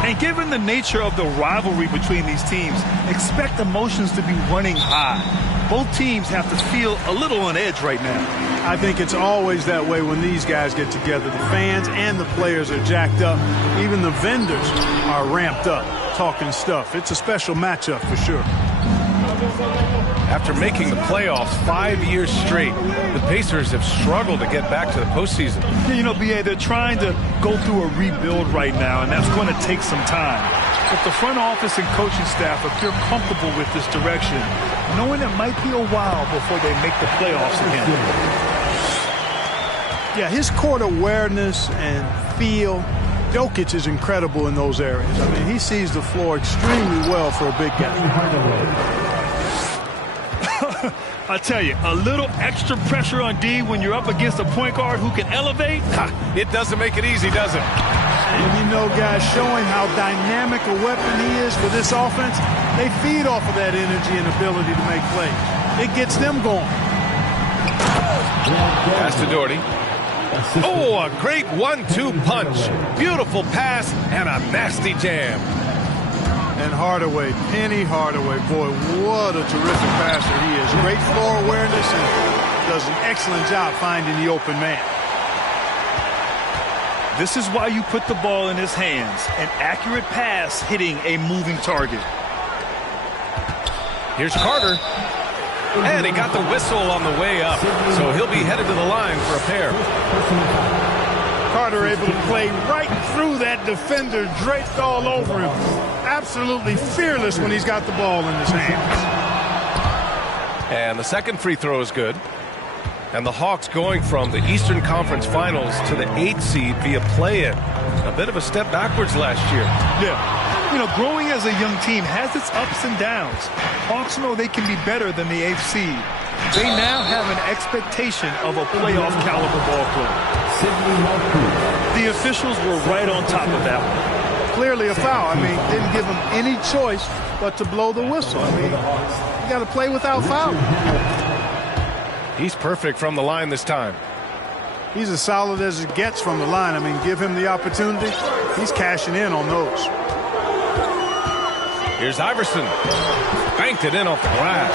And given the nature of the rivalry between these teams, expect emotions to be running high. Both teams have to feel a little on edge right now. I think it's always that way when these guys get together. The fans and the players are jacked up. Even the vendors are ramped up, talking stuff. It's a special matchup for sure. After making the playoffs 5 years straight, the Pacers have struggled to get back to the postseason. You know, B.A., they're trying to go through a rebuild right now, and that's going to take some time. But the front office and coaching staff appear comfortable with this direction, knowing it might be a while before they make the playoffs again. Yeah, his court awareness and feel, Jokic is incredible in those areas. I mean, he sees the floor extremely well for a big guy. I tell you, a little extra pressure on D when you're up against a point guard who can elevate. It doesn't make it easy, does it? And you know, guys, showing how dynamic a weapon he is for this offense, they feed off of that energy and ability to make plays. It gets them going. Pass to Doherty. Oh, a great 1-2 punch. Beautiful pass and a nasty jam. And Hardaway, Penny Hardaway, boy, what a terrific passer he is. Great floor awareness and does an excellent job finding the open man. This is why you put the ball in his hands. An accurate pass hitting a moving target. Here's Carter. And he got the whistle on the way up. So he'll be headed to the line for a pair. Carter able to play right through that defender, draped all over him. Absolutely fearless when he's got the ball in his hands. And the second free throw is good. And the Hawks going from the Eastern Conference Finals to the 8th seed via play-in. A bit of a step backwards last year. Yeah. You know, growing as a young team has its ups and downs. Hawks know they can be better than the 8th seed. They now have an expectation of a playoff caliber ball club. The officials were right on top of that one. Clearly a foul. I mean, didn't give them any choice but to blow the whistle. I mean, you got to play without fouling. He's perfect from the line this time. He's as solid as it gets from the line. I mean, give him the opportunity. He's cashing in on those. Here's Iverson. Banked it in off the glass.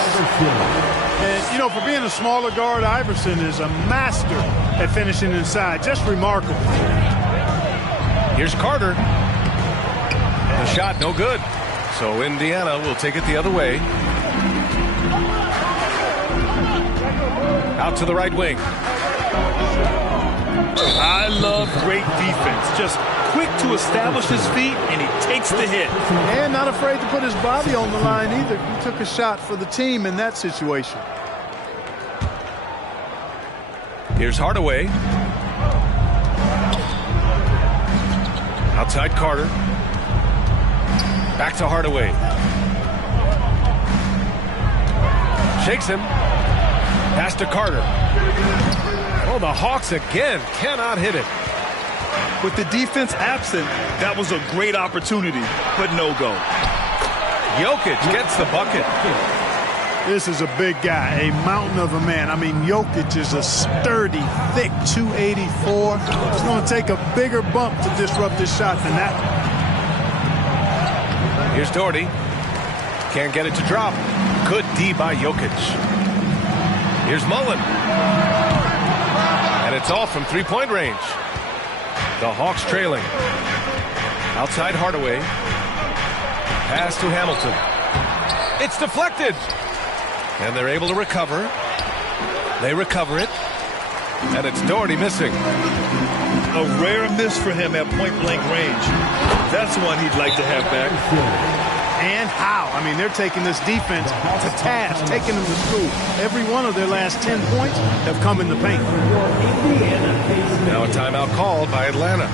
And, you know, for being a smaller guard, Iverson is a master at finishing inside. Just remarkable. Here's Carter. The shot no good. So Indiana will take it the other way. Out to the right wing. I love great defense. Just quick to establish his feet, and he takes the hit. And not afraid to put his body on the line either. He took a shot for the team in that situation. Here's Hardaway. Outside Carter. Back to Hardaway. Shakes him. Pass to Carter. Oh, the Hawks again cannot hit it. With the defense absent, that was a great opportunity, but no go. Jokic gets the bucket. This is a big guy, a mountain of a man. I mean, Jokic is a sturdy, thick 284. It's going to take a bigger bump to disrupt this shot than that. Here's Doherty. Can't get it to drop. Good D by Jokic. Here's Mullen. And it's off from three-point range. The Hawks trailing. Outside Hardaway. Pass to Hamilton. It's deflected. And they're able to recover. They recover it. And it's Doherty missing. A rare miss for him at point-blank range. That's one he'd like to have back. And how? I mean, they're taking this defense to task, taking them to school. Every one of their last 10 points have come in the paint. Now a timeout called by Atlanta.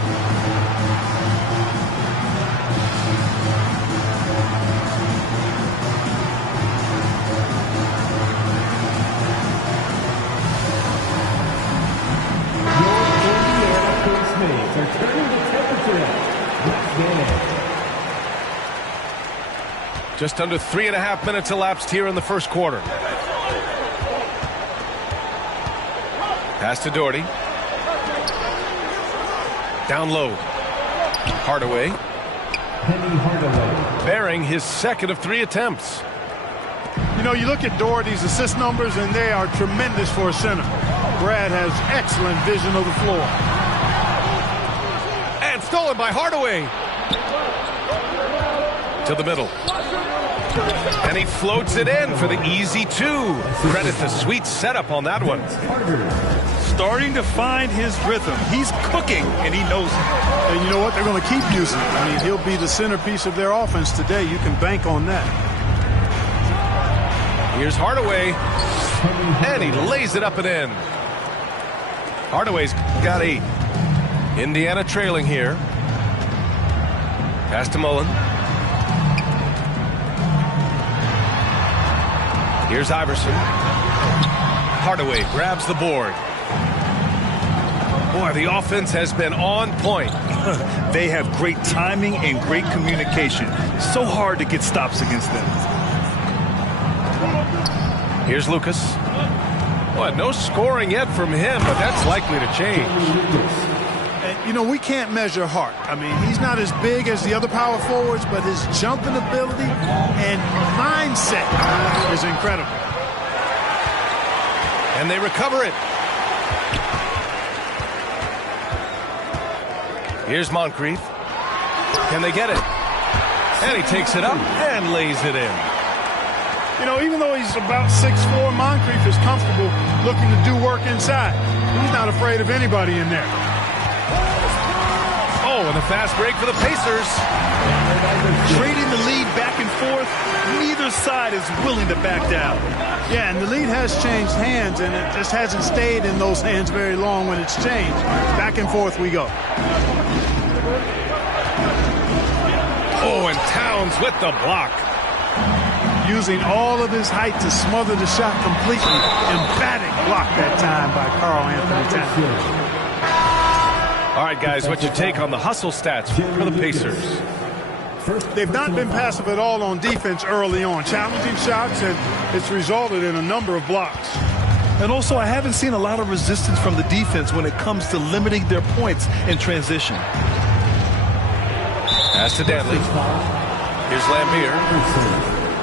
Just under 3.5 minutes elapsed here in the first quarter. Pass to Doherty. Down low. Hardaway. Bearing his second of 3 attempts. You know, you look at Doherty's assist numbers, and they are tremendous for a center. Brad has excellent vision of the floor. And stolen by Hardaway. To the middle. And he floats it in for the easy 2. Credit the sweet setup on that one. Starting to find his rhythm. He's cooking, and he knows it. And you know what? They're going to keep using him. I mean, he'll be the centerpiece of their offense today. You can bank on that. Here's Hardaway. And he lays it up and in. Hardaway's got 8. Indiana trailing here. Pass to Mullen. Here's Iverson. Hardaway grabs the board. Boy, the offense has been on point. They have great timing and great communication. So hard to get stops against them. Here's Lucas. Boy, no scoring yet from him, but that's likely to change. And, you know, we can't measure heart. I mean, he's not as big as the other power forwards, but his jumping ability and mindset is incredible. And they recover it. Here's Moncrief. Can they get it? And he takes it up and lays it in. You know, even though he's about 6'4", Moncrief is comfortable looking to do work inside. He's not afraid of anybody in there. Oh, and a fast break for the Pacers. Trading the lead back and forth, neither side is willing to back down. Yeah, and the lead has changed hands, and it just hasn't stayed in those hands very long when it's changed. Back and forth we go. Oh, and Towns with the block. Using all of his height to smother the shot completely. Emphatic block that time by Karl Anthony Towns. All right, guys, what's your take on the hustle stats for the Pacers? They've not been passive at all on defense early on. Challenging shots, and it's resulted in a number of blocks. And also, I haven't seen a lot of resistance from the defense when it comes to limiting their points in transition. Pass to Dantley. Here's Lambeer.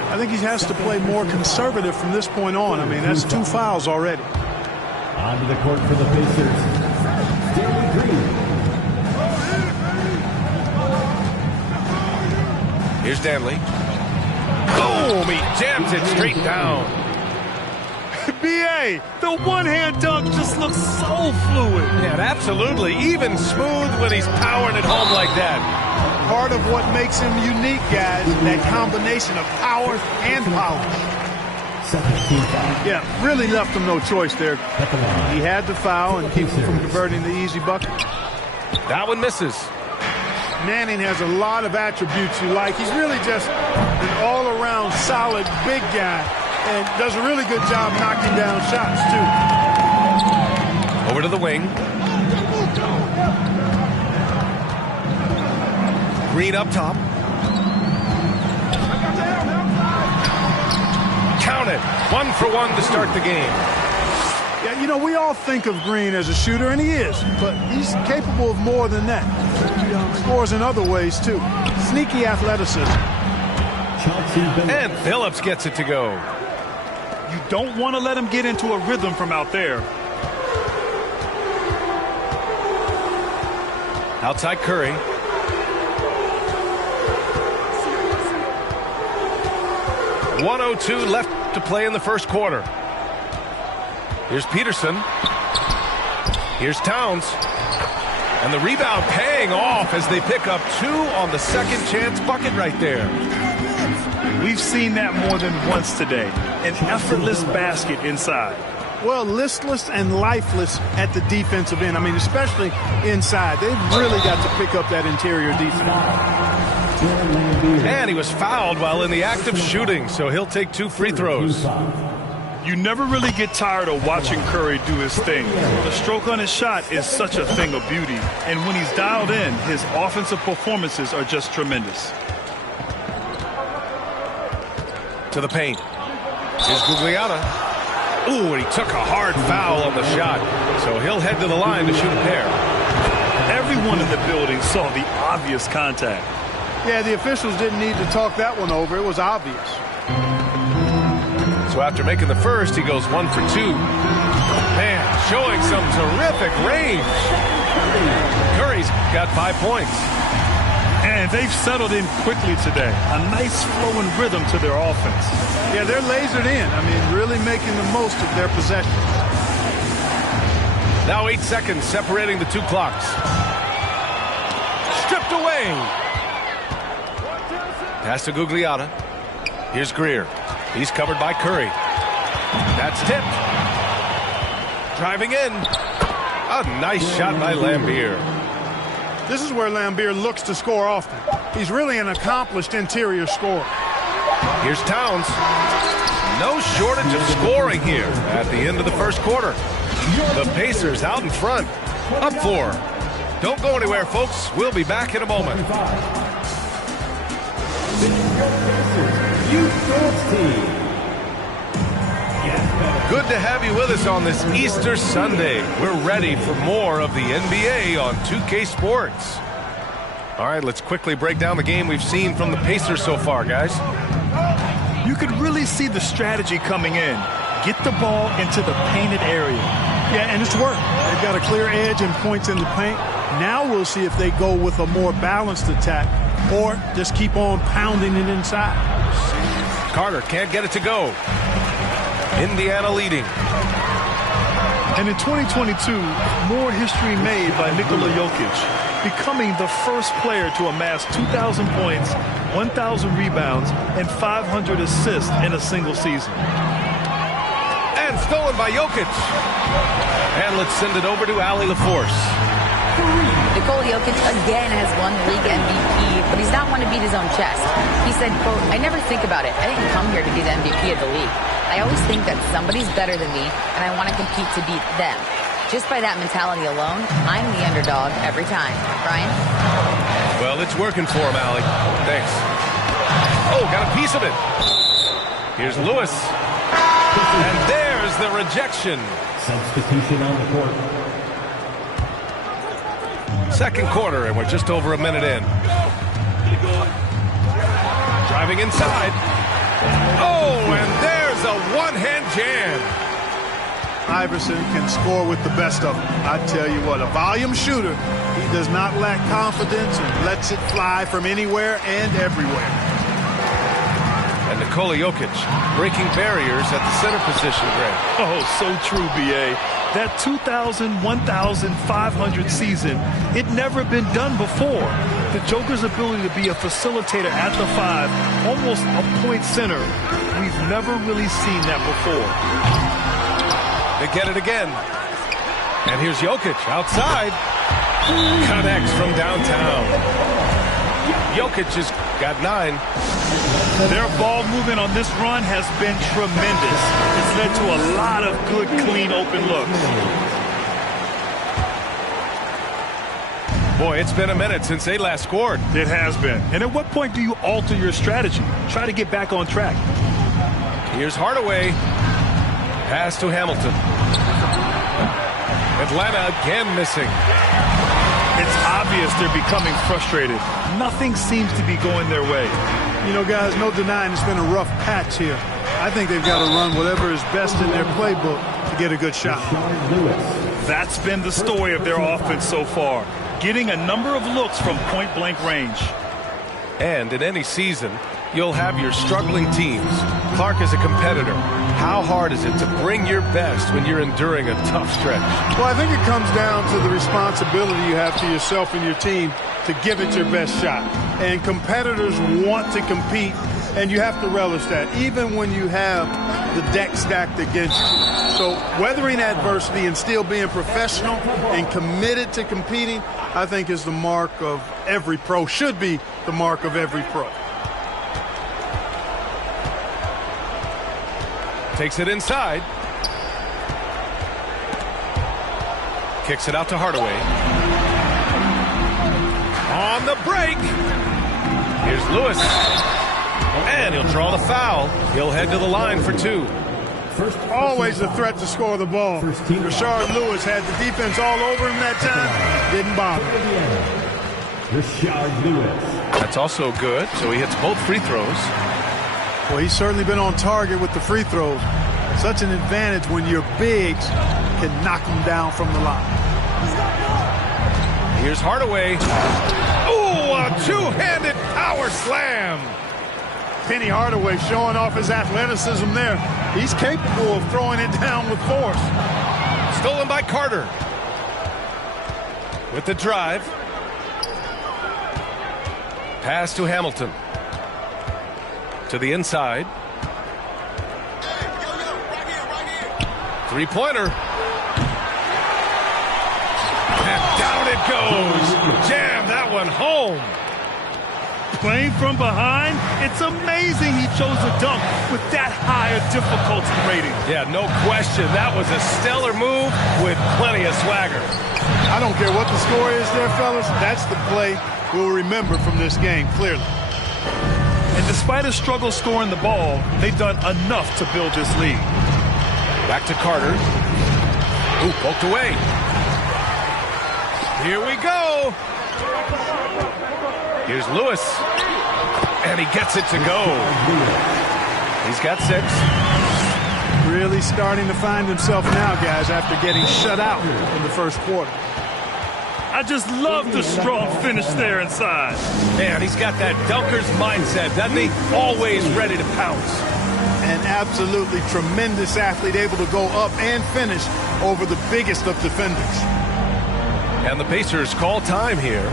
I think he has to play more conservative from this point on. I mean, that's 2 fouls already. Onto the court for the Pacers. Danny Green. Here's Dantley. Boom! He jams it straight down. B.A., the one-hand dunk just looks so fluid. Yeah, absolutely. Even smooth when he's powering it home like that. Part of what makes him unique, guys, that combination of power and polish. Yeah, really left him no choice there. He had to foul and keep him from converting the easy bucket. That one misses. Manning has a lot of attributes you like. He's really just an all-around solid big guy and does a really good job knocking down shots, too. Over to the wing. Green up top. Count it. 1 for 1 to start the game. Yeah, you know, we all think of Green as a shooter, and he is, but he's capable of more than that. He scores in other ways, too. Sneaky athleticism. And Phillips gets it to go. You don't want to let him get into a rhythm from out there. Outside Curry. .102 left to play in the first quarter. Here's Peterson. Here's Towns. And the rebound paying off as they pick up 2 on the second chance bucket right there. We've seen that more than once today. An effortless basket inside. Well, listless and lifeless at the defensive end. I mean, especially inside. They've really got to pick up that interior defense. And he was fouled while in the act of shooting, so he'll take 2 free throws. You never really get tired of watching Curry do his thing. The stroke on his shot is such a thing of beauty. And when he's dialed in, his offensive performances are just tremendous. To the paint. Here's Gugliotta. Ooh, and he took a hard foul on the shot. So he'll head to the line to shoot a pair. Everyone in the building saw the obvious contact. Yeah, the officials didn't need to talk that one over. It was obvious. So after making the first, he goes 1 for 2. Man, showing some terrific range. Curry's got 5 points. And they've settled in quickly today. A nice flowing rhythm to their offense. Yeah, they're lasered in. I mean, really making the most of their possession. Now 8 seconds separating the two clocks. Stripped away. Pass to Gugliotta. Here's Greer. He's covered by Curry. That's tipped. Driving in. A nice shot by Lambier. This is where Lambier looks to score often. He's really an accomplished interior scorer. Here's Towns. No shortage of scoring here at the end of the first quarter. The Pacers out in front. Up 4. Don't go anywhere, folks. We'll be back in a moment. Good to have you with us on this Easter Sunday. We're ready for more of the NBA on 2K Sports. All right, let's quickly break down the game we've seen from the Pacers so far, guys. You could really see the strategy coming in. Get the ball into the painted area. Yeah, and it's worked. They've got a clear edge and points in the paint. Now we'll see if they go with a more balanced attack or just keep on pounding it inside. Carter can't get it to go. Indiana leading. And in 2022, more history made by Nikola Jokic, becoming the first player to amass 2,000 points, 1,000 rebounds, and 500 assists in a single season. And stolen by Jokic. And let's send it over to Allie LaForce. Nikola Jokic again has won the league MVP, but he's not one to beat his own chest. He said, quote, "I never think about it. I didn't come here to be the MVP of the league. I always think that somebody's better than me, and I want to compete to beat them. Just by that mentality alone, I'm the underdog every time." Brian? Well, it's working for him, Allie. Thanks. Oh, got a piece of it. Here's Lewis. And there's the rejection. Substitution on the court. Second quarter, and we're just over a minute in. Driving inside. Oh, and there's a one-hand jam. Iverson can score with the best of them. I tell you what, a volume shooter. He does not lack confidence and lets it fly from anywhere and everywhere. And Nikola Jokic breaking barriers at the center position, Greg. Oh, so true, B.A. That 2,000, 1,500 season, it never been done before. The Joker's ability to be a facilitator at the 5, almost a point center, we've never really seen that before. They get it again. And here's Jokic outside. Connects from downtown. Jokic has got 9. Their ball movement on this run has been tremendous. It's led to a lot of good, clean, open looks. Boy, it's been a minute since they last scored. It has been. And at what point do you alter your strategy? Try to get back on track. Here's Hardaway. Pass to Hamilton. Atlanta again missing. It's obvious they're becoming frustrated. Nothing seems to be going their way. You know, guys, no denying it's been a rough patch here. I think they've got to run whatever is best in their playbook to get a good shot. That's been the story of their offense so far, getting a number of looks from point-blank range. And in any season, you'll have your struggling teams. Clark is a competitor. How hard is it to bring your best when you're enduring a tough stretch? Well, I think it comes down to the responsibility you have to yourself and your team to give it your best shot. And competitors want to compete, and you have to relish that, even when you have the deck stacked against you. So weathering adversity and still being professional and committed to competing, I think is the mark of every pro, should be the mark of every pro. Takes it inside. Kicks it out to Hardaway. On the break. Here's Lewis. And he'll draw the foul. He'll head to the line for 2. Always a threat to score the ball. Rashard Lewis had the defense all over him that time. Didn't bother. Rashard Lewis. That's also good, so he hits both free throws. Well, he's certainly been on target with the free throws. Such an advantage when your bigs can knock them down from the line. Here's Hardaway. Ooh, a two-handed power slam. Penny Hardaway showing off his athleticism there. He's capable of throwing it down with force. Stolen by Carter. With the drive. Pass to Hamilton. To the inside. Three-pointer. And down it goes. Jam that one home. Playing from behind, it's amazing he chose a dunk with that higher difficulty rating. Yeah, no question. That was a stellar move with plenty of swagger. I don't care what the score is there, fellas. That's the play we'll remember from this game, clearly. And despite a struggle scoring the ball, they've done enough to build this lead. Back to Carter. Ooh, poked away. Here we go. Here's Lewis. And he gets it to go. He's got 6. Really starting to find himself now, guys, after getting shut out in the first quarter. I just love the strong finish there inside. Man, he's got that dunker's mindset, doesn't he? Always ready to pounce. An absolutely tremendous athlete, able to go up and finish over the biggest of defenders. And the Pacers call time here.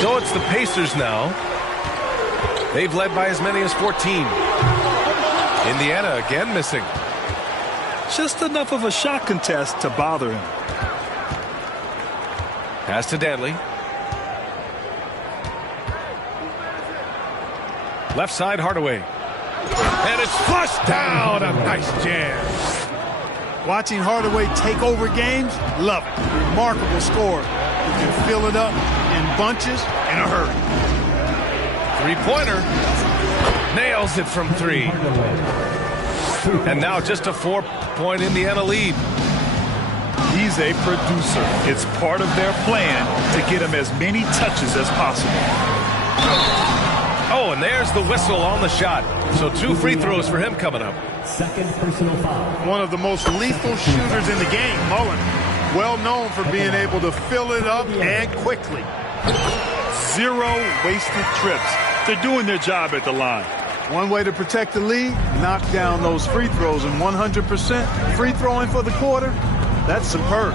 So it's the Pacers now. They've led by as many as 14. Indiana again missing. Just enough of a shot contest to bother him. Pass to Danley. Left side Hardaway. And it's flushed down. A nice jam. Watching Hardaway take over games, love it. Remarkable scorer. He can fill it up in bunches in a hurry. Three-pointer. Nails it from 3. And now just a 4-point Indiana lead. He's a producer. It's part of their plan to get him as many touches as possible. Oh, and there's the whistle on the shot. So 2 free throws for him coming up. Second personal foul. One of the most lethal shooters in the game, Mullen. Well known for being able to fill it up and quickly. 0 wasted trips. They're doing their job at the line. One way to protect the lead, knock down those free throws, and 100% free throwing for the quarter, that's superb.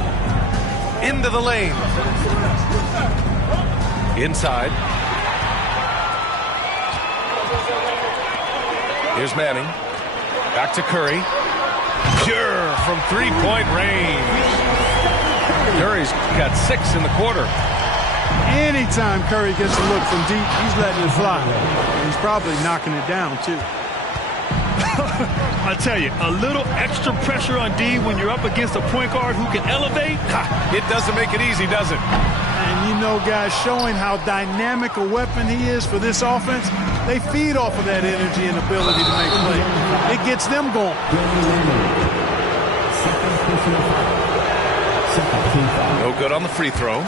Into the lane. Inside. Here's Manning. Back to Curry. Pure from 3-point range. Curry's got 6 in the quarter. Anytime Curry gets a look from deep, he's letting it fly. He's probably knocking it down, too. I tell you, a little extra pressure on D when you're up against a point guard who can elevate. It doesn't make it easy, does it? And you know, guys, showing how dynamic a weapon he is for this offense, they feed off of that energy and ability to make plays. It gets them going. No good on the free throw.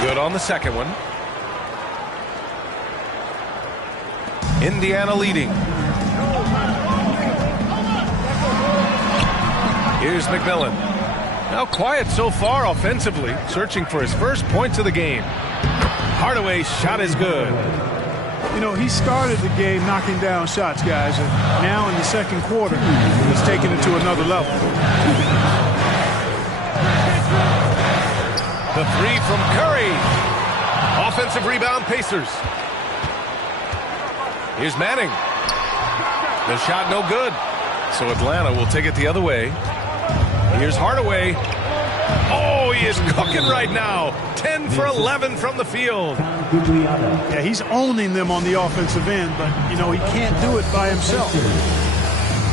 Good on the second one. Indiana leading. Here's McMillan. Now quiet so far offensively, searching for his first points of the game. Hardaway's shot is good. You know, he started the game knocking down shots, guys, and now in the second quarter, he's taking it to another level. The 3 from Curry. Offensive rebound, Pacers. Here's Manning. The shot no good. So Atlanta will take it the other way. Here's Hardaway. Oh, he is cooking right now. 10 for 11 from the field. Yeah, he's owning them on the offensive end, but, you know, he can't do it by himself.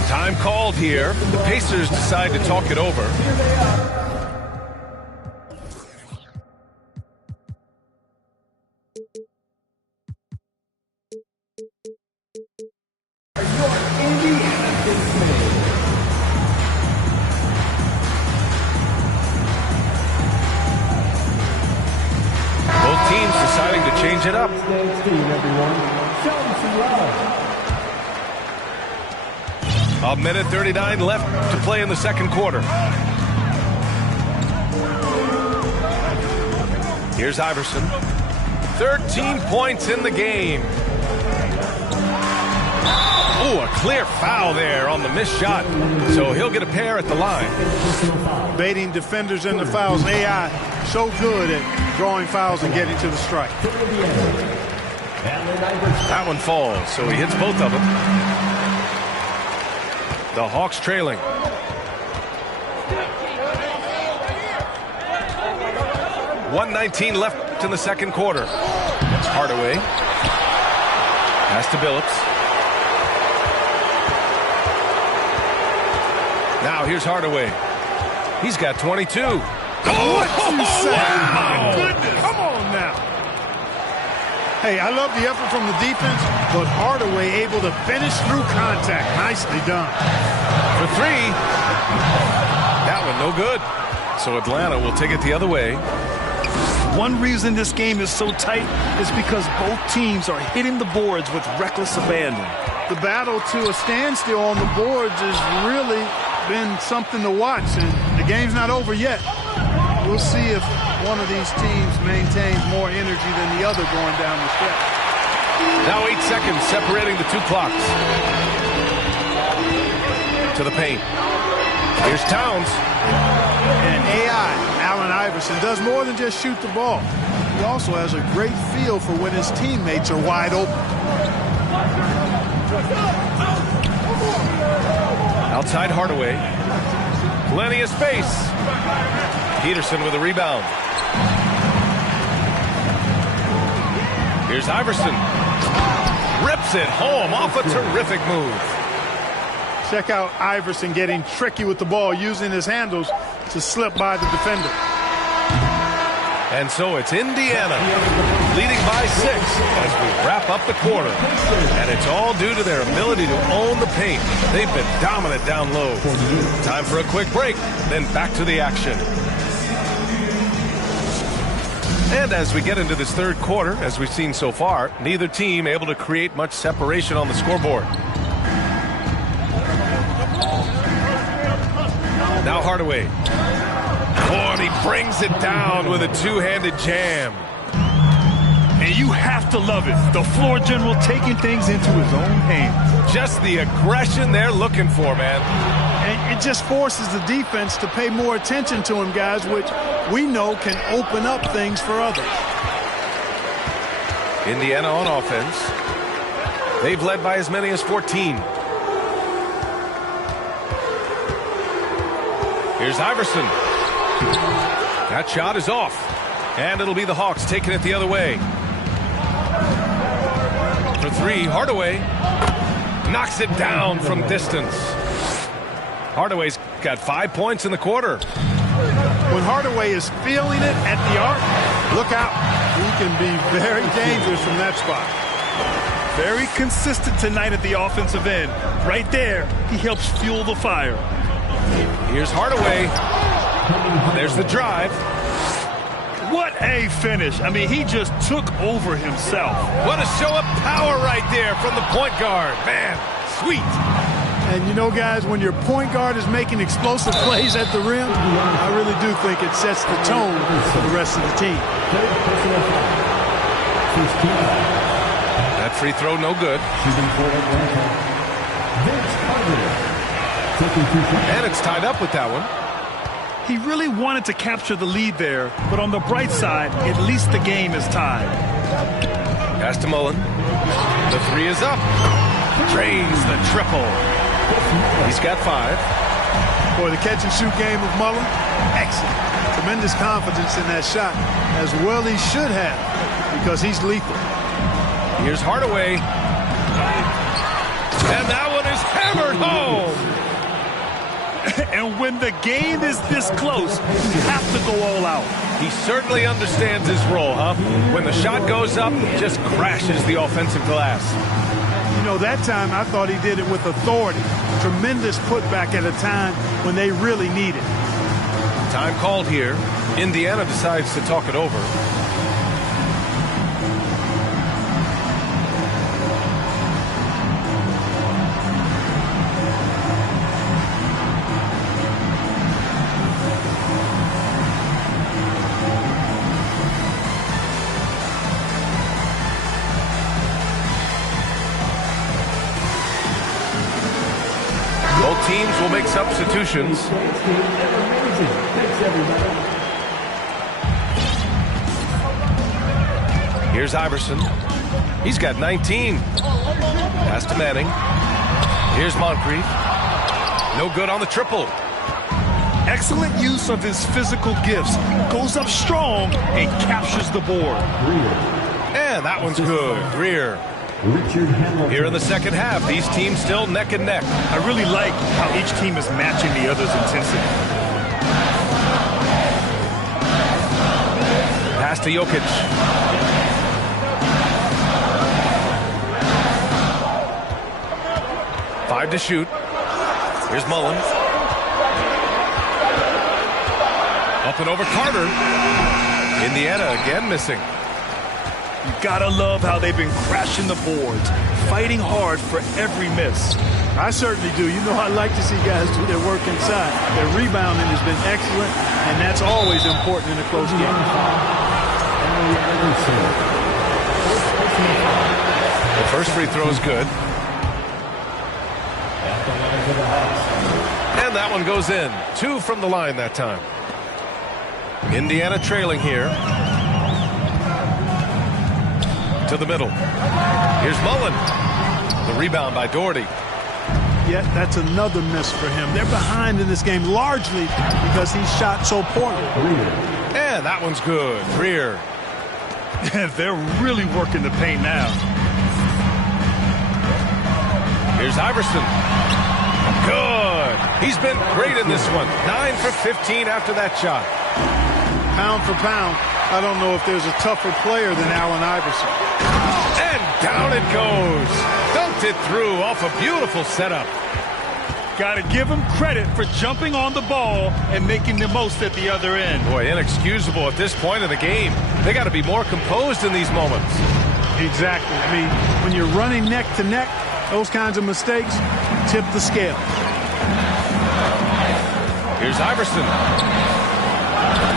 Time called here. The Pacers decide to talk it over. Both teams deciding to change it up. A minute 39 left to play in the second quarter. Here's Iverson. 13 points in the game. Ooh, a clear foul there on the missed shot. So he'll get a pair at the line. Baiting defenders into fouls. AI so good at drawing fouls and getting to the strike. That one falls, so he hits both of them. The Hawks trailing. .119 left in the second quarter. It's Hardaway. Pass to Billups. Now here's Hardaway. He's got 22. What you say? My goodness. Come on now. Hey, I love the effort from the defense, but Hardaway able to finish through contact. Nicely done. For three. That one no good. So Atlanta will take it the other way. One reason this game is so tight is because both teams are hitting the boards with reckless abandon. The battle to a standstill on the boards has really been something to watch, and the game's not over yet. We'll see if one of these teams maintains more energy than the other going down the stretch. Now 8 seconds separating the two clocks. To the paint. Here's Towns. And AI, Allen Iverson, does more than just shoot the ball. He also has a great feel for when his teammates are wide open. Outside Hardaway. Plenty of space. Peterson with a rebound. Here's Iverson. Rips it home off a terrific move. Check out Iverson getting tricky with the ball, using his handles to slip by the defender. And so it's Indiana leading by 6 as we wrap up the quarter. And it's all due to their ability to own the paint. They've been dominant down low. Time for a quick break, then back to the action. And as we get into this third quarter, as we've seen so far, neither team able to create much separation on the scoreboard. Now Hardaway. Oh, and he brings it down with a two-handed jam. And you have to love it. The floor general taking things into his own hands. Just the aggression they're looking for, man. And it just forces the defense to pay more attention to him, guys, which we know can open up things for others. Indiana on offense. They've led by as many as 14. Here's Iverson. That shot is off. And it'll be the Hawks taking it the other way. For three, Hardaway knocks it down from distance. Hardaway's got 5 points in the quarter. When Hardaway is feeling it at the arc, look out. He can be very dangerous from that spot. Very consistent tonight at the offensive end. Right there, he helps fuel the fire. Here's Hardaway. There's the drive. What a finish. I mean, he just took over himself. What a show of power right there from the point guard. Man, sweet. And you know, guys, when your point guard is making explosive plays at the rim, I really do think it sets the tone for the rest of the team. That free throw, no good. And it's tied up with that one. He really wanted to capture the lead there, but on the bright side, at least the game is tied. Pass to Mullen. The three is up. Drains the triple. He's got 5. For the catch-and-shoot game of Mullen, excellent. Tremendous confidence in that shot, as well he should have, because he's lethal. Here's Hardaway. And that one is hammered home. And when the game is this close, you have to go all out. He certainly understands his role, huh? When the shot goes up, just crashes the offensive glass. You know, that time I thought he did it with authority. Tremendous putback at a time when they really need it. Time called here. Indiana decides to talk it over. Both teams will make substitutions. Here's Iverson. He's got 19. Pass to Manning. Here's Moncrief. No good on the triple. Excellent use of his physical gifts. Goes up strong and captures the board. And that one's good. Greer. Here in the second half, these teams still neck and neck. I really like how each team is matching the other's intensity. Pass to Jokic. Five to shoot. Here's Mullen. Up and over Carter. Indiana again missing. You gotta love how they've been crashing the boards, fighting hard for every miss. I certainly do. You know, I like to see guys do their work inside. Their rebounding has been excellent, and that's always important in a close game. The first free throw is good. And that one goes in. 2 from the line that time. Indiana trailing here. To the middle. Here's Mullen. The rebound by Doherty. Yet that's another miss for him. They're behind in this game largely because he shot so poorly. And that one's good. Greer. They're really working the paint now. Here's Iverson. Good. He's been great in this one. 9 for 15 after that shot. Pound for pound, I don't know if there's a tougher player than Allen Iverson. And down it goes. Dunked it through off a beautiful setup. Got to give him credit for jumping on the ball and making the most at the other end. Boy, inexcusable at this point in the game. They got to be more composed in these moments. Exactly. I mean, when you're running neck to neck, those kinds of mistakes tip the scale. Here's Iverson.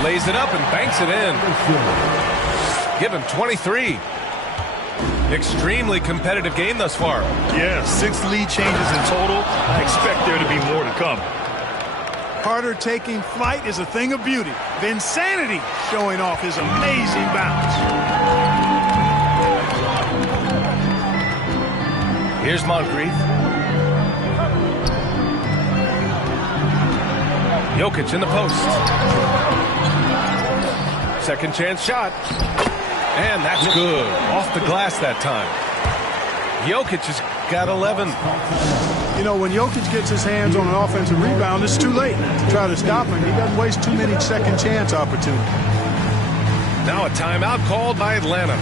Lays it up and banks it in. Give him 23. Extremely competitive game thus far. Yeah, 6 lead changes in total. I expect there to be more to come. Carter taking flight is a thing of beauty. Vinsanity showing off his amazing bounce. Here's Moncrief. Jokic in the post. Second chance shot. And that's good. Off the glass that time. Jokic has got 11. You know, when Jokic gets his hands on an offensive rebound, it's too late to try to stop him. He doesn't waste too many second chance opportunities. Now a timeout called by Atlanta.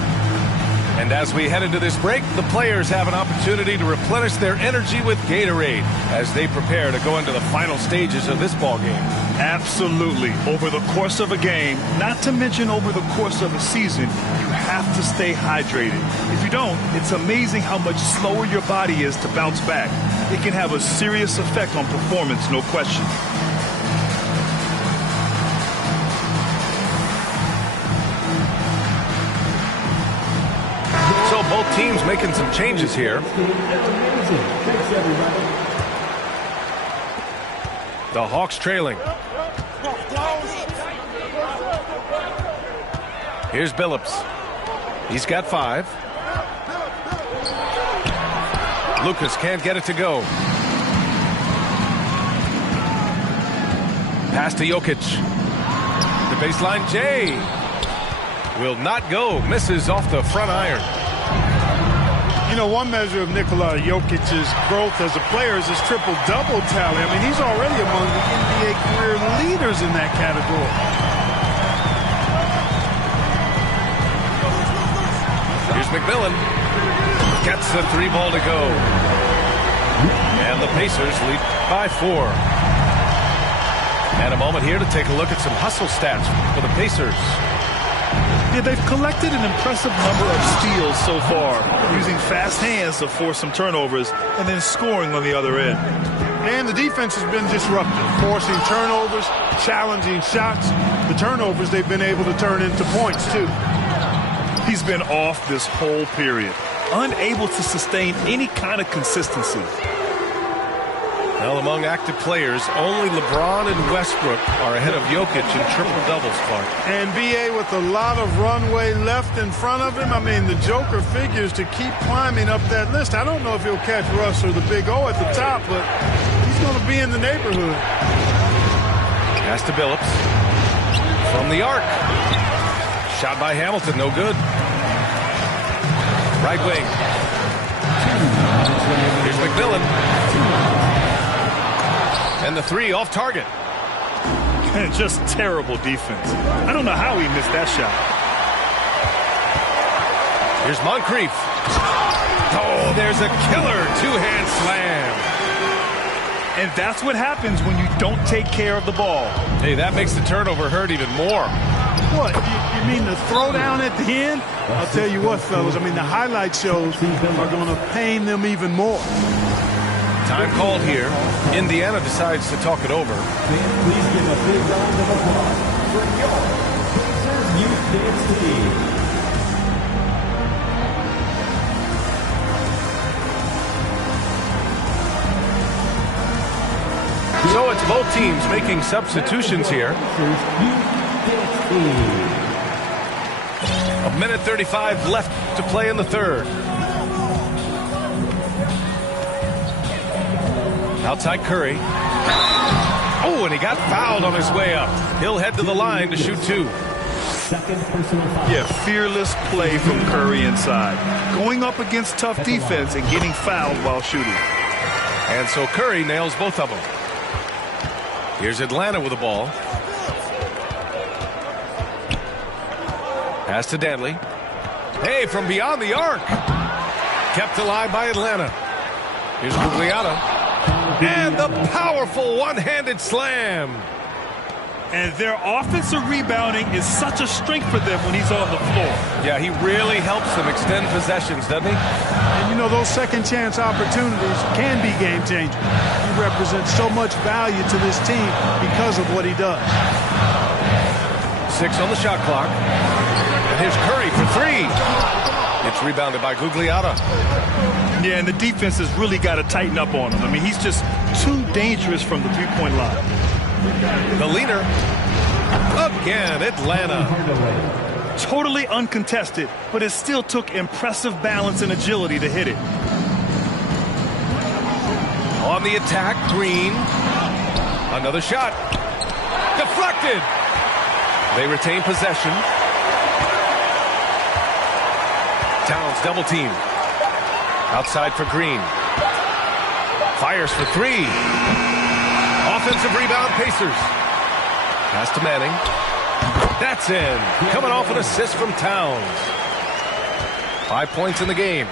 And as we head into this break, the players have an opportunity to replenish their energy with Gatorade as they prepare to go into the final stages of this ball game. Absolutely. Over the course of a game, not to mention over the course of a season, you have to stay hydrated. If you don't, it's amazing how much slower your body is to bounce back. It can have a serious effect on performance, no question. So both teams making some changes here. The Hawks trailing. Here's Billups. He's got 5. Lucas can't get it to go. Pass to Jokic. The baseline, Jay. Will not go. Misses off the front iron. You know, one measure of Nikola Jokic's growth as a player is his triple-double tally. I mean, he's already among the NBA career leaders in that category. Here's McMillan. Gets the 3 ball to go. And the Pacers lead by 4. And a moment here to take a look at some hustle stats for the Pacers. Yeah, they've collected an impressive number of steals so far, using fast hands to force some turnovers and then scoring on the other end. And the defense has been disruptive, forcing turnovers, challenging shots. The turnovers they've been able to turn into points, too. He's been off this whole period, unable to sustain any kind of consistency. Well, among active players, only LeBron and Westbrook are ahead of Jokic in triple-doubles, Clark. And B.A. with a lot of runway left in front of him. I mean, the Joker figures to keep climbing up that list. I don't know if he'll catch Russ or the Big O at the top, but he's going to be in the neighborhood. Pass to Billups. From the arc. Shot by Hamilton, no good. Right wing. Here's McMillan. And the 3 off target. And just terrible defense. I don't know how he missed that shot. Here's Moncrief. Oh, there's a killer 2-hand slam. And that's what happens when you don't take care of the ball. Hey, that makes the turnover hurt even more. What, you mean the throwdown at the end? I'll tell you what, fellas, I mean, the highlight shows are going to pain them even more. Time called here. Indiana decides to talk it over. Please give a big round of applause for your Pacers Youth Dance Team. So it's both teams making substitutions here. A minute 35 left to play in the third. Outside Curry. Oh, and he got fouled on his way up. He'll head to the line to shoot 2. Yeah, fearless play from Curry inside. Going up against tough defense and getting fouled while shooting. And so Curry nails both of them. Here's Atlanta with the ball. Pass to Danley. Hey, from beyond the arc. Kept alive by Atlanta. Here's Gugliotta. And the powerful one-handed slam. And their offensive rebounding is such a strength for them when he's on the floor. Yeah, he really helps them extend possessions, doesn't he? And you know, those second chance opportunities can be game changers. He represents so much value to this team because of what he does. 6 on the shot clock. And here's Curry for 3. It's rebounded by Gugliotta. Yeah, and the defense has really got to tighten up on him. I mean, he's just too dangerous from the three-point line. The leader. Again, Atlanta. Totally uncontested, but it still took impressive balance and agility to hit it. On the attack, Green. Another shot. Deflected. They retain possession. Towns double team. Outside for Green. Fires for 3. Offensive rebound, Pacers. Pass to Manning. That's in. Coming off an assist from Towns. 5 points in the game.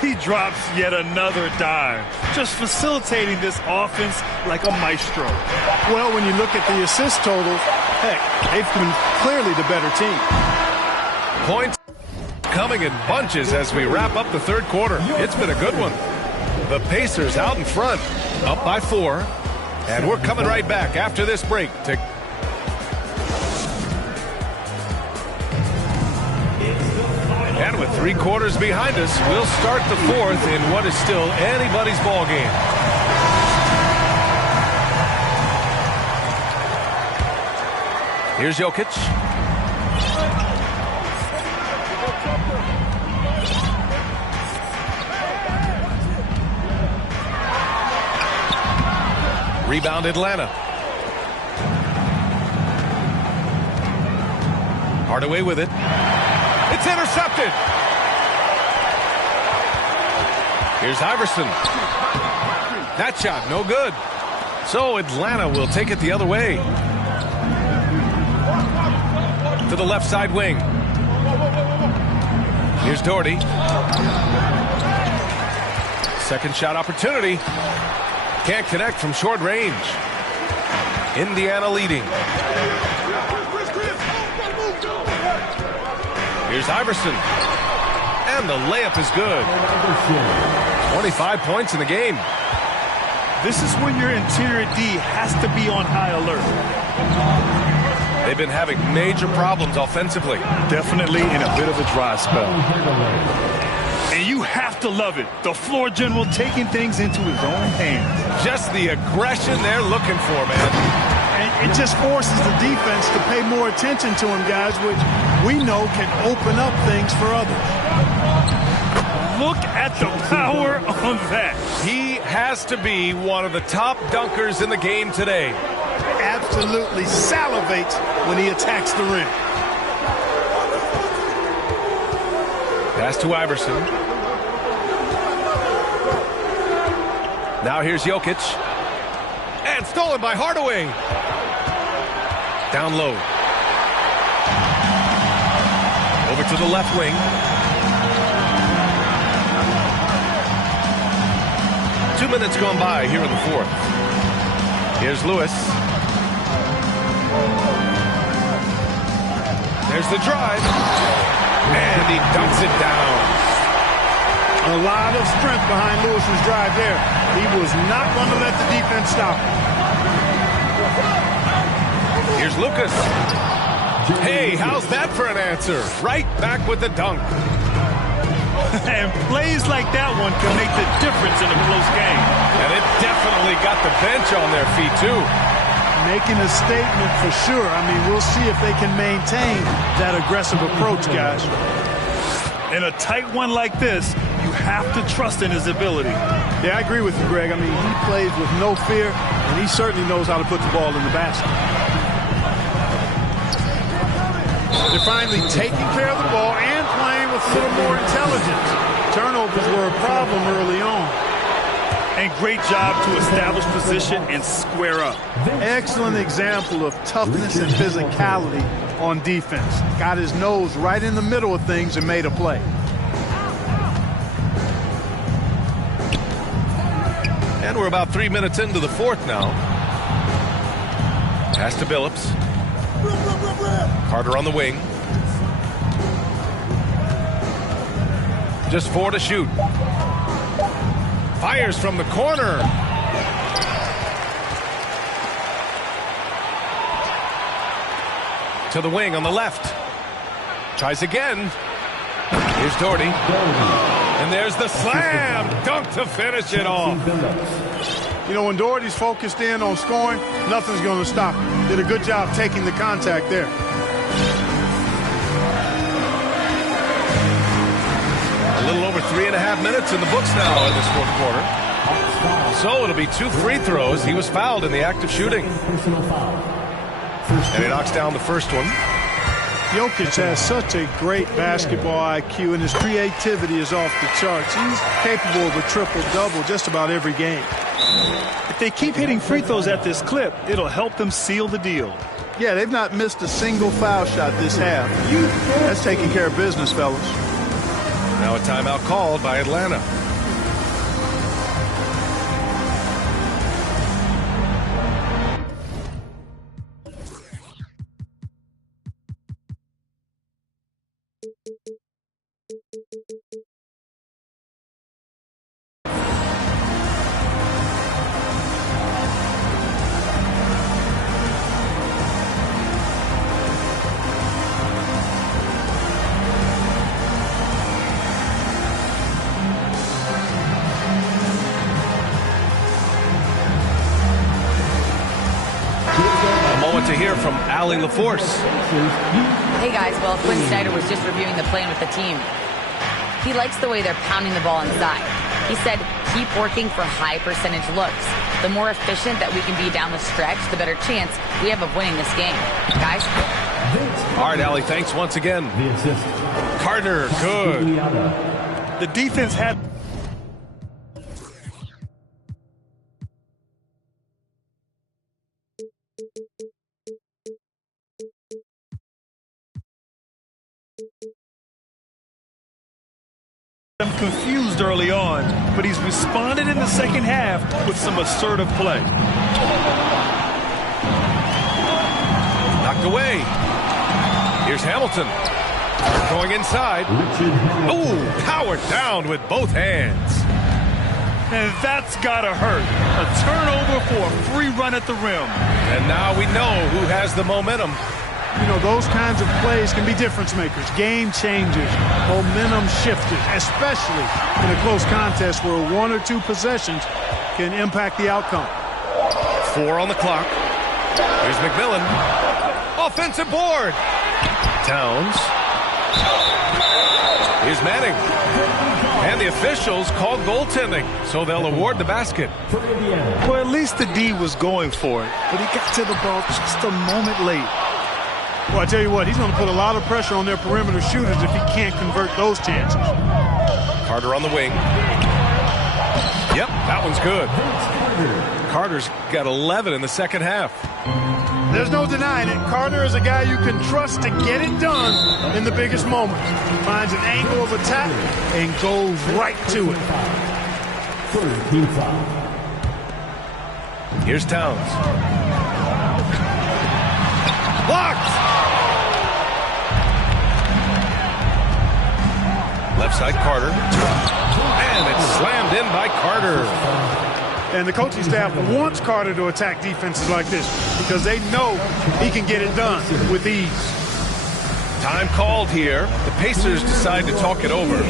He drops yet another dime, just facilitating this offense like a maestro. Well, when you look at the assist totals, heck, they've been clearly the better team. Points coming in bunches as we wrap up the third quarter. It's been a good one. The Pacers out in front, up by 4. And we're coming right back after this break to... And with 3 quarters behind us, we'll start the fourth in what is still anybody's ball game. Here's Jokic. Rebound Atlanta. Hardaway with it. It's intercepted. Here's Iverson. That shot, no good. So Atlanta will take it the other way. To the left side wing. Here's Doherty. Second shot opportunity. Can't connect from short range. Indiana leading. Here's Iverson. And the layup is good. 25 points in the game. This is when your interior D has to be on high alert. They've been having major problems offensively. Definitely in a bit of a dry spell. And you have to love it. The floor general taking things into his own hands. Just the aggression they're looking for, man. And it just forces the defense to pay more attention to him, guys, which we know can open up things for others. Look at the power on that. He has to be one of the top dunkers in the game today. Absolutely salivates when he attacks the rim. Pass to Iverson. Now here's Jokic. And stolen by Hardaway. Down low. Over to the left wing. 2 minutes gone by here in the fourth. Here's Lewis. There's the drive. And he dunks it down. A lot of strength behind Lewis's drive there. He was not going to let the defense stop. Here's Lucas. Hey, how's that for an answer? Right back with the dunk. And plays like that one can make the difference in a close game. And it definitely got the bench on their feet, too. Making a statement for sure. I mean, we'll see if they can maintain that aggressive approach, guys. In a tight one like this, you have to trust in his ability. Yeah, I agree with you, Greg. I mean, he plays with no fear, and he certainly knows how to put the ball in the basket. They're finally taking care of the ball and playing with a little more intelligence. Turnovers were a problem early on. And great job to establish position and square up. Excellent example of toughness and physicality on defense. Got his nose right in the middle of things and made a play. And we're about 3 minutes into the fourth now. Pass to Billups. Carter on the wing. Just 4 to shoot. Fires from the corner. To the wing on the left. Tries again. Here's Doherty. And there's the slam dunk to finish it off. You know, when Doherty's focused in on scoring, nothing's going to stop him. Did a good job taking the contact there. A little over 3.5 minutes in the books now in this fourth quarter. So it'll be 2 free throws. He was fouled in the act of shooting. And he knocks down the first one. Jokic has such a great basketball IQ, and his creativity is off the charts. He's capable of a triple-double just about every game. If they keep hitting free throws at this clip, it'll help them seal the deal. Yeah, they've not missed a single foul shot this half. That's taking care of business, fellas. Now a timeout called by Atlanta. To hear from Allie LaForce. Hey guys, well, Quinn Snyder was just reviewing the plan with the team. He likes the way they're pounding the ball inside. He said, keep working for high percentage looks. The more efficient that we can be down the stretch, the better chance we have of winning this game. Guys? All right, Allie, thanks once again. The assist. Carter, good. The defense had him confused early on, but he's responded in the second half with some assertive play. Knocked away. Here's Hamilton. Going inside. Ooh, powered down with both hands. And that's gotta hurt. A turnover for a free run at the rim. And now we know who has the momentum. You know, those kinds of plays can be difference makers, game changers, momentum shifters, especially in a close contest where 1 or 2 possessions can impact the outcome. 4 on the clock. Here's McMillan. Offensive board. Towns. Here's Manning. And the officials called goaltending, so they'll award the basket. Well, at least the D was going for it, but he got to the ball just a moment late. Well, I tell you what, he's going to put a lot of pressure on their perimeter shooters if he can't convert those chances. Carter on the wing. Yep, that one's good. Carter's got 11 in the second half. There's no denying it. Carter is a guy you can trust to get it done in the biggest moments. Finds an angle of attack and goes right to it. Here's Towns. Blocked! Left side Carter. And it's slammed in by Carter. And the coaching staff wants Carter to attack defenses like this because they know he can get it done with ease. Time called here. The Pacers decide to talk it over.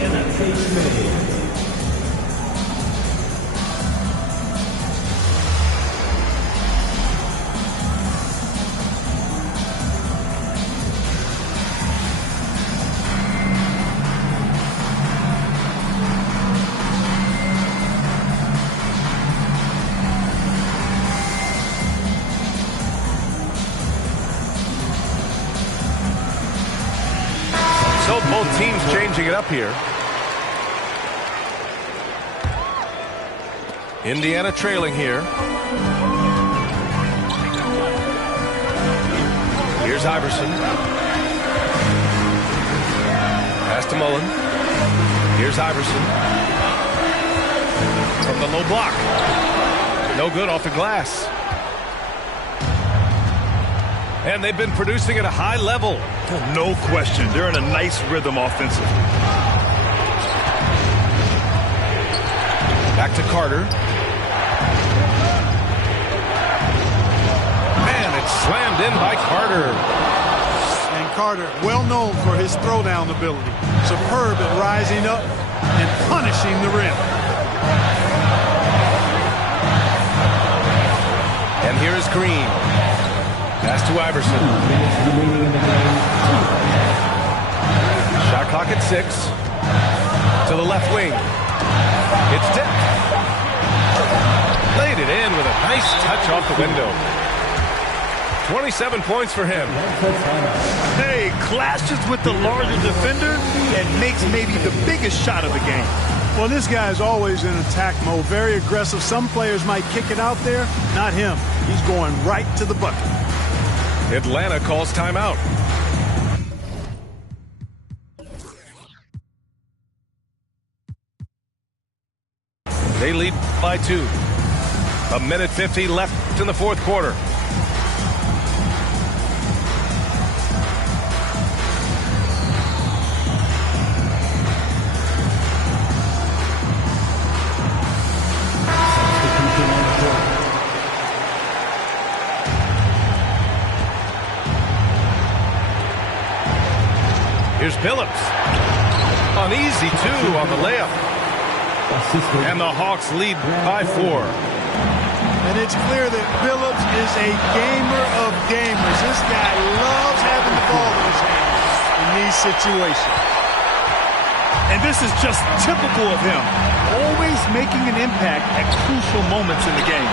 So both teams changing it up here. Indiana trailing here. Here's Iverson. Pass to Mullen. Here's Iverson. From the low block. No good off the glass. And they've been producing at a high level. No question. They're in a nice rhythm offensively. Back to Carter. Man, it's slammed in by Carter. And Carter, well known for his throwdown ability. Superb at rising up and punishing the rim. And here is Green. Pass to Iverson. Shot clock at 6. To the left wing. It's tipped. Laid it in with a nice touch off the window. 27 points for him. Hey, clashes with the larger defender and makes maybe the biggest shot of the game. Well, this guy is always in attack mode, very aggressive. Some players might kick it out there, not him. He's going right to the bucket. Atlanta calls timeout. They lead by 2. 1:50 left in the fourth quarter. Here's Billups. An easy 2 on the layup. And the Hawks lead by 4. And it's clear that Billups is a gamer of gamers. This guy loves having the ball in his hands in these situations. And this is just typical of him. Always making an impact at crucial moments in the game.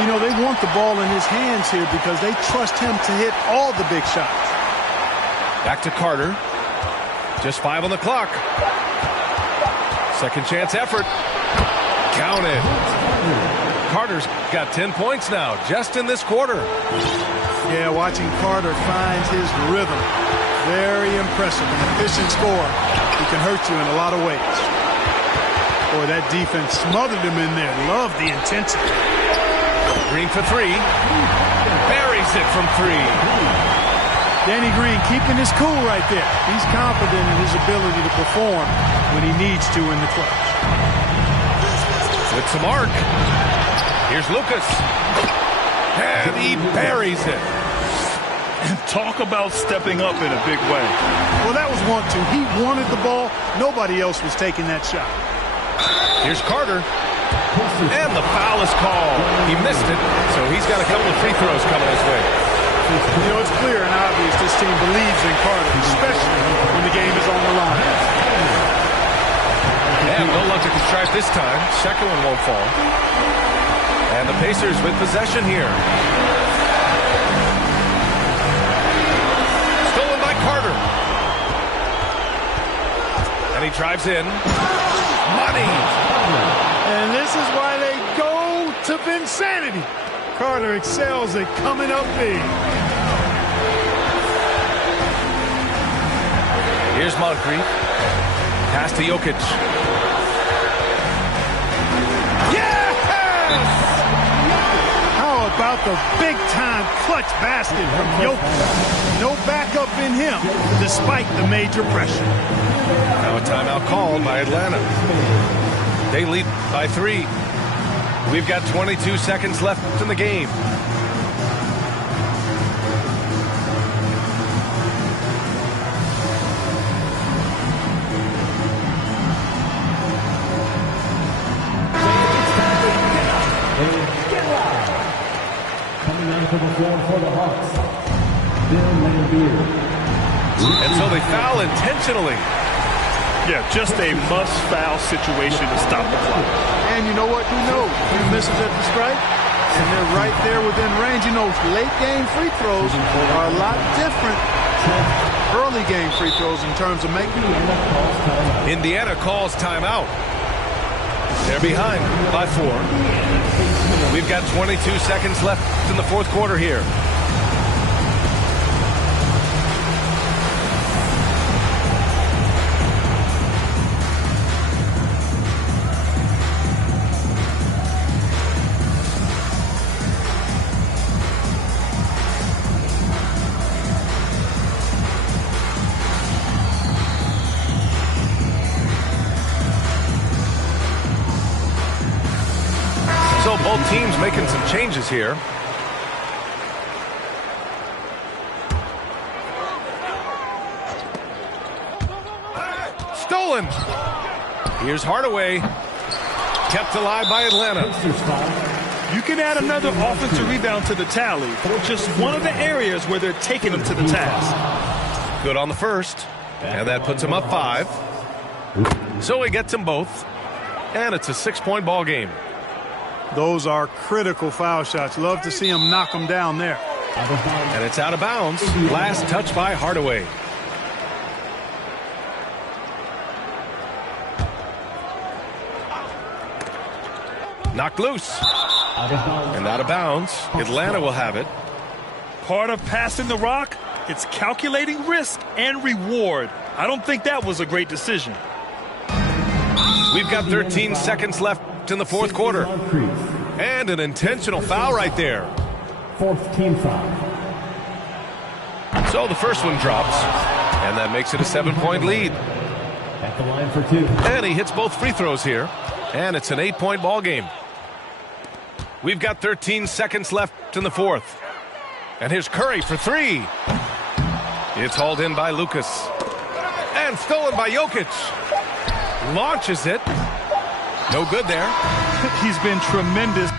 You know, they want the ball in his hands here because they trust him to hit all the big shots. Back to Carter. Just 5 on the clock. Second chance effort. Counted. Carter's got 10 points now, just in this quarter. Yeah, watching Carter finds his rhythm. Very impressive. An efficient scorer. He can hurt you in a lot of ways. Boy, that defense smothered him in there. Love the intensity. Green for 3. Buries it from 3. Danny Green keeping his cool right there. He's confident in his ability to perform when he needs to in the clutch. With some arc. Here's Lucas. And he buries it. Talk about stepping up in a big way. Well, that was 1-2. He wanted the ball. Nobody else was taking that shot. Here's Carter. And the foul is called. He missed it, so he's got a couple of free throws coming his way. You know, it's clear and obvious this team believes in Carter, especially when the game is on the line. And no luck at the stripe this time. Second one won't fall. And the Pacers with possession here. Stolen by Carter. And he drives in. Money. And this is why they go to Vinsanity. Carter excels at coming up big. Here's Moncrief. Pass to Jokic. Yes! How about the big-time clutch basket from Jokic? No backup in him, despite the major pressure. Now a timeout called by Atlanta. They lead by 3. We've got 22 seconds left in the game. Coming out to the floor for the Hawks, And so they foul intentionally. Yeah, just a must-foul situation to stop the clock. And you know what? Who knows? He misses at the stripe, and they're right there within range. You know, late-game free throws are a lot different early-game free throws in terms of making them. Indiana calls timeout. They're behind by 4. We've got 22 seconds left in the fourth quarter here. So both teams making some changes here. Stolen. Here's Hardaway. Kept alive by Atlanta. You can add another offensive rebound to the tally. Just one of the areas where they're taking them to the task. Good on the first. And that puts him up 5. So he gets them both. And it's a 6-point ball game. Those are critical foul shots. Love to see him knock them down there. And it's out of bounds. Last touch by Hardaway. Knocked loose. And out of bounds. Atlanta will have it. Part of passing the rock, it's calculating risk and reward. I don't think that was a great decision. We've got 13 seconds left in the fourth quarter. And an intentional foul right there. Fourth team foul. So the first one drops. And that makes it a 7-point lead. At the line for 2. And he hits both free throws here. And it's an 8-point ball game. We've got 13 seconds left in the fourth. And here's Curry for 3. It's hauled in by Lucas. And stolen by Jokic. Launches it. No good there. He's been tremendous.